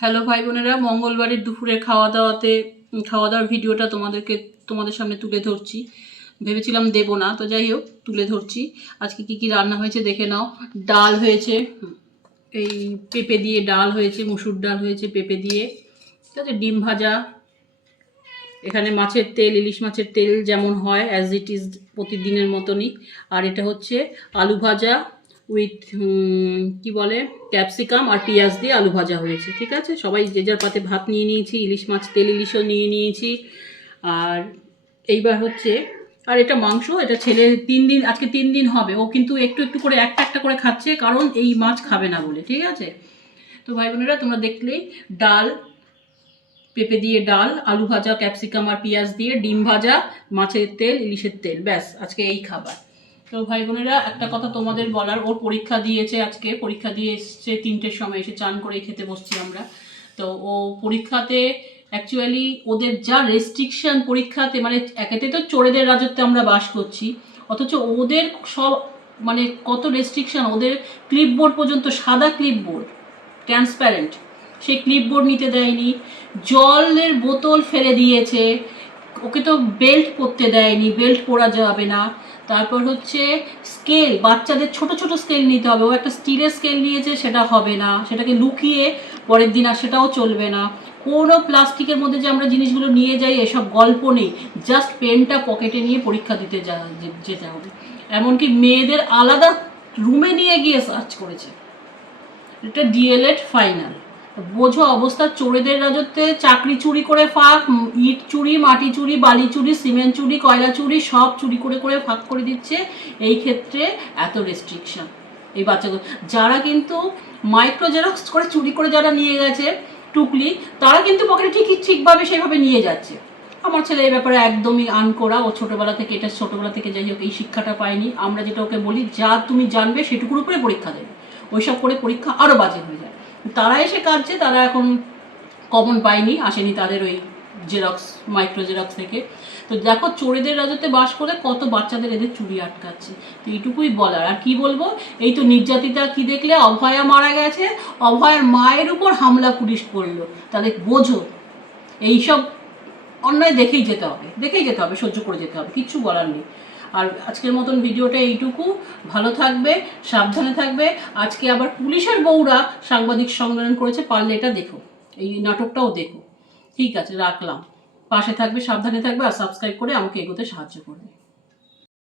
Hello ভাই বোনেরা, মঙ্গলবারের দুপুরের খাওয়া দাওয়ার ভিডিওটা তোমাদের সামনে তুলে ধরছি। ভেবেছিলাম দেবো না, তো যাই হোক তুলে ধরছি। আজকে কি কি রান্না হয়েছে দেখে নাও। ডাল হয়েছে, এই পেঁপে দিয়ে ডাল হয়েছে, মুসুর ডাল হয়েছে পেঁপে দিয়ে, ঠিক আছে। ডিম ভাজা, এখানে মাছের তেল, ইলিশ মাছের তেল যেমন হয় অ্যাজ ইট ইজ প্রতিদিনের মতনই। আর এটা হচ্ছে আলু ভাজা উইথ কি বলে ক্যাপসিকাম আর পেঁয়াজ দিয়ে আলু ভাজা হয়েছে, ঠিক আছে। সবাই যে যার পাতে ভাত নিয়ে নিয়েছি, ইলিশ মাছ তেল ইলিশও নিয়ে নিয়েছি। আর এইবার হচ্ছে, আর এটা মাংস, এটা ছেলে 3 দিন, আজকে 3 দিন হবে। ও কিন্তু একটু একটু করে একটা একটা করে খাচ্ছে, কারণ এই মাছ খাবে না বলে, ঠিক আছে। তো ভাই বোনেরা, তোমরা দেখলেই, ডাল, পেঁপে দিয়ে ডাল, আলু ভাজা ক্যাপসিকাম আর পেঁয়াজ দিয়ে, ডিম ভাজা, মাছের তেল ইলিশের তেল, ব্যাস আজকে এই খাবার। তো ভাই বোনেরা, একটা কথা তোমাদের বলার, ওর পরীক্ষা দিয়েছে, আজকে পরীক্ষা দিয়ে এসছে 3টের সময়, এসে চান করে খেতে বসছি আমরা। তো ও পরীক্ষাতে অ্যাকচুয়ালি ওদের যা রেস্ট্রিকশন পরীক্ষাতে, মানে একেতে তো চোরেদের রাজত্বে আমরা বাস করছি, অথচ ওদের সব মানে কত রেস্ট্রিকশন। ওদের ক্লিপবোর্ড পর্যন্ত, সাদা ক্লিপবোর্ড, ট্রান্সপ্যারেন্ট, সেই ক্লিপবোর্ড নিতে দেয়নি, জলের বোতল ফেলে দিয়েছে, ওকে তো বেল্ট পরতে দেয়নি, বেল্ট পরা যাবে না। তারপর হচ্ছে স্কেল, বাচ্চাদের ছোট ছোট স্কেল নিতে হবে, ও একটা স্টিলের স্কেল নিয়েছে, সেটা হবে না, সেটাকে লুকিয়ে পরের দিন আর সেটাও চলবে না। কোনো প্লাস্টিকের মধ্যে যে আমরা জিনিসগুলো নিয়ে যাই, এসব গল্প নেই, জাস্ট পেনটা পকেটে নিয়ে পরীক্ষা দিতে যেতে হবে। এমনকি মেয়েদের আলাদা রুমে নিয়ে গিয়ে সার্চ করেছে। এটা ডিএলএড ফাইনাল। বোঝো অবস্থা, চোরেদের রাজত্বে চাকরি চুরি করে ফাঁক, ইট চুরি, মাটি চুরি, বালি চুরি, সিমেন্ট চুরি, কয়লা চুরি, সব চুরি করে করে ফাঁক করে দিচ্ছে। এই ক্ষেত্রে এত রেস্ট্রিকশন এই বাচ্চাগুলো। যারা কিন্তু মাইক্রো জেরক্স করে চুরি করে যারা নিয়ে গেছে টুকলি, তারা কিন্তু পকেটে ঠিকভাবে সেভাবে নিয়ে যাচ্ছে। আমার ছেলে এই ব্যাপারে একদমই আনকোড়া। ও ছোটোবেলা থেকে যাই হোক এই শিক্ষাটা পায়নি। আমরা যেটা ওকে বলি, যা তুমি জানবে সেটুকুর উপরে পরীক্ষা দেবে, ওইসব করে পরীক্ষা আরও বাজে হয়ে যায়। তারা এসে কাটছে, তারা এখন কমন পায়নি, আসেনি তাদের ওই জেরক্স, মাইক্রো জেরক্স থেকে। তো দেখো, চোরেদের রাজত্বে বাস করে কত বাচ্চাদের এদের চুরি আটকাচ্ছে। তো এইটুকুই বলার। আর কি বলবো, এই তো নির্যাতিতা কি দেখলে, অভয়া মারা গেছে, অভয়ার মায়ের উপর হামলা পুলিশ করলো। তাদের বোঝো, এইসব অন্যায় দেখেই যেতে হবে, সহ্য করে যেতে হবে, কিচ্ছু বলার নেই। আর আজকের মতন ভিডিওটা এইটুকু। ভালো থাকবে, সাবধানে থাকবে। আজকে আবার পুলিশের বউরা সাংবাদিক সম্মেলন করেছে, পারলে এটা দেখো, এই নাটকটাও দেখো। ঠিক আছে, রাখলাম। পাশে থাকবে, সাবধানে থাকবে, আর সাবস্ক্রাইব করে আমাকে এগোতে সাহায্য করবে।